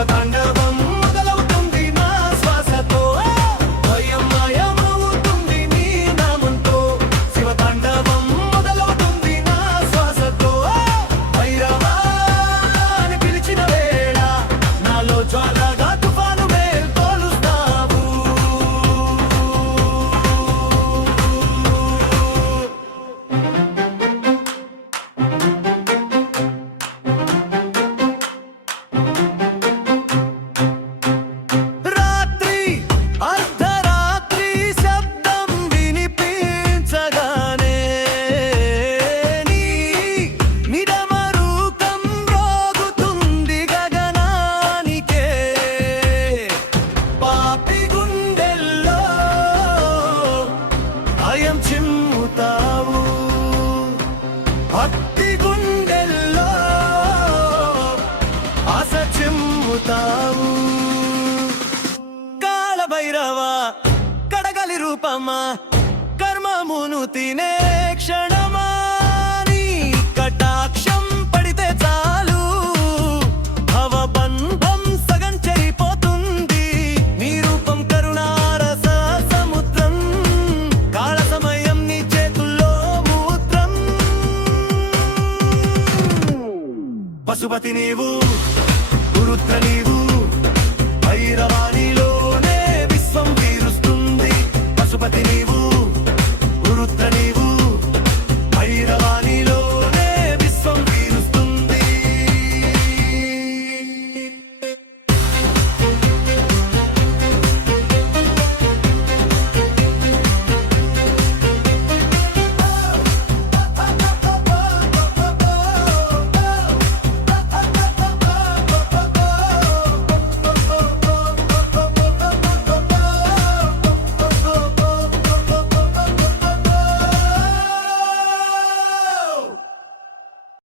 శివతాండవం మొదలవుతుంది నా శ్వాసతో, భయం మాయమవుతుంది నీ నామంతో. శివతాండవం మొదలవుతుంది నా శ్వాసతో, భైరవా అని పిలిచిన వేళ నాలో జ్వాలగా తుఫాను మేల్కొలుస్తావు. రాత్రి అర్ధరాత్రి శబ్దం వినిపించగానే నీ నిడమరుకం రోగుతుంది గగనానికే. పాపి గుండెల్లో భయం చిమ్ముతావు, భక్తి గుండెల్లో ఆశ చిమ్ముతావు. కాళభైరవ కడగలి రూపమా, కర్మమును తినే క్షణ